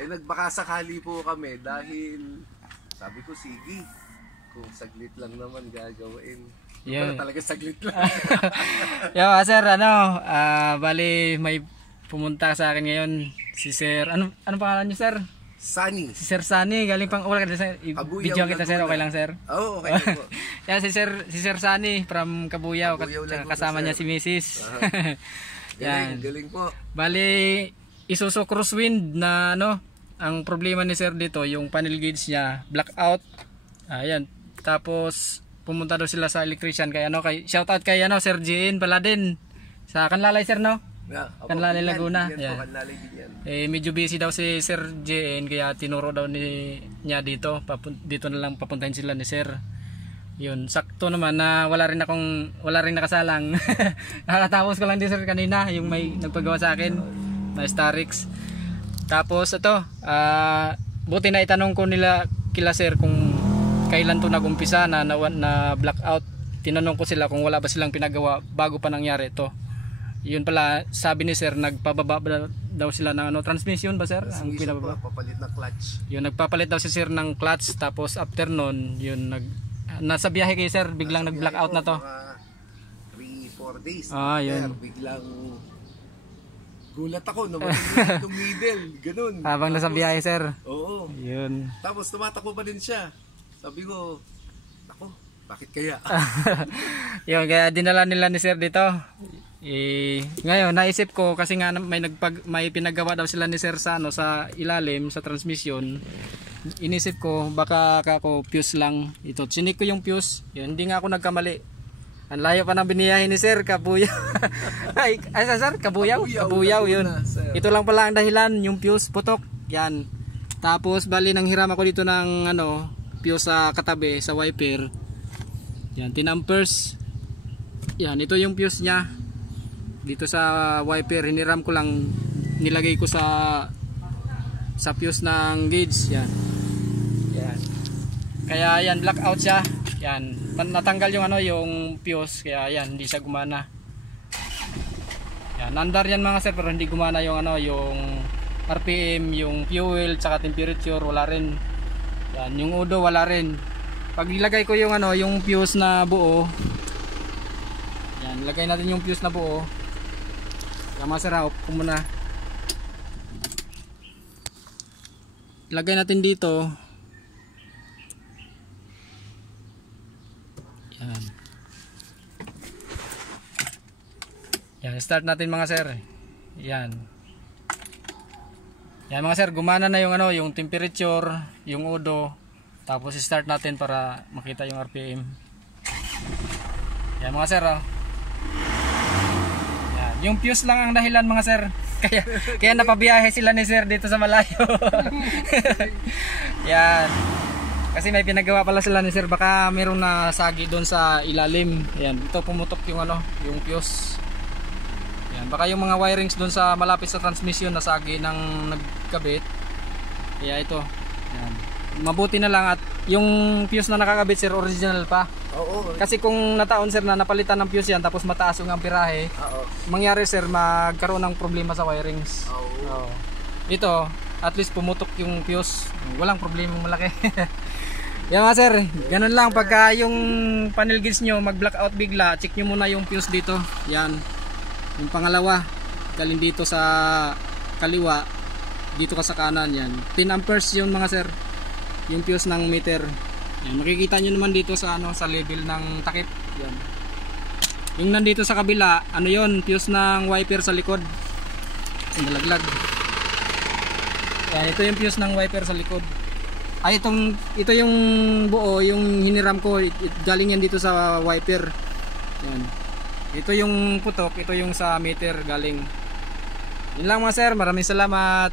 Eh nagbakasakali po kami dahil sabi ko sige, kung saglit lang naman gagawin. Yun. Wala talaga saglit lang. Yo, sir, bali may pumunta sa akin ngayon si Sir, ano pangalan niyo, sir? Sunny. Si Sir Sunny, galing pang wala ka sir. Video kita, sir, okay lang, sir? Oo, okay lang po. Yan si Sir Sunny from Kabuyao, kasama niya si Mrs. Yan, galing po. Bali Isuzu Crosswind na ang problema ni sir dito, yung panel gauge niya blackout. Ayan. Tapos pumunta daw sila sa electrician kay shout out kay Sir Jean pala din sa Kanlalay, sir, no? Yeah, Kanlalay, Laguna. Yan. Kanlalay din yan. Medyo busy daw si Sir JN kaya tinuro daw niya dito. Dito na lang papuntahin sila ni Sir. Yun, sakto naman na wala rin nakasalang. Nakatapos ko lang din, sir, kanina yung may nagpagawa sa akin na Starix. Tapos ito, buti na itanong ko kila sir kung kailan to nagumpisa na blackout. Tinanong ko sila kung wala ba silang pinagawa bago pa nangyari ito. Yun pala, sabi ni sir, nagpababa daw sila ng transmission ba, sir? Ang pinababa, papalit ng clutch. Yun, nagpapalit daw si sir ng clutch. Tapos after nun, yun, nasa biyahe kay sir, biglang nag-blackout na to. 3-4 days. Yun. Sir, biglang gulat ako, itong middle, ganun. Habang nasa biyahe, sir. Oo. Yun. Tapos tumatakbo pa din siya. Sabi ko, ako, bakit kaya? Yun, kaya dinala nila ni sir dito. Ngayon naisip ko kasi nga may pinagawa daw sila ni sir sa ilalim sa transmission. Inisip ko baka ako fuse lang ito. Chinik ko yung fuse. Yun, hindi nga ako nagkamali. Ang layo pa ng biniyahin ni sir, Kabuyaw. Ay sir, Kabuyaw yun. Ito lang pala ang dahilan, yung fuse putok. Yan. Tapos bali nang hiram ako dito ng fuse sa katabi sa wiper. Yan, 10 amperes. Yan, ito yung fuse niya. Dito sa wiper, hiniram ko lang, nilagay ko sa fuse ng gauge. Yan. Yan. Kaya yan, blackout siya. Yan. Natanggal yung yung fuse, kaya yan, hindi siya gumana. Yan, nandar yan mga sir, pero hindi gumana yung yung RPM, yung fuel, tsaka temperature, wala rin. Yan, yung udo wala rin. Pag ilagay ko yung yung fuse na buo, yan, lagay natin yung fuse na buo. Mga sir, off ko muna. Lagay natin dito. Yan. Yan, start natin mga sir. Yan. Yan mga sir, gumana na yung yung temperature, yung udo. Tapos start natin para makita yung RPM. Yan mga sir, yung fuse lang ang dahilan mga sir. Kaya napabiyahe sila ni sir dito sa malayo. Yan. Kasi may pinagawa pala sila ni sir, baka mayroong nasagi doon sa ilalim. Yan, ito pumutok yung yung fuse. Yan, baka yung mga wirings doon sa malapit sa transmission nasagi ng nagkabit. Kaya ito. Yan. Mabuti na lang at yung fuse na nakakabit sir original pa. Oo. Kasi kung nataon sir na napalitan ng fuse yan tapos mataas yung amperahe, mangyari sir magkaroon ng problema sa wirings. Oo. Ito, at least pumutok yung fuse. Walang problema malaki. Yan mga sir, ganun lang pagka yung panel gauge nyo mag-blackout bigla, check nyo muna yung fuse dito. Yan. Yung pangalawa, galing dito sa kaliwa, dito ka sa kanan yan. 10 amperes yun mga sir. Yung fuse ng meter. Yan, makikita nyo naman dito sa sa level ng takip. Yan. Yung nandito sa kabila, yun, fuse ng wiper sa likod. Nalaglag. Yan, ito yung fuse ng wiper sa likod. Ay, ito yung buo, yung hiniram ko, galing yan dito sa wiper. Yan. Ito yung putok, ito yung sa meter galing. Yun lang mga sir, maraming salamat.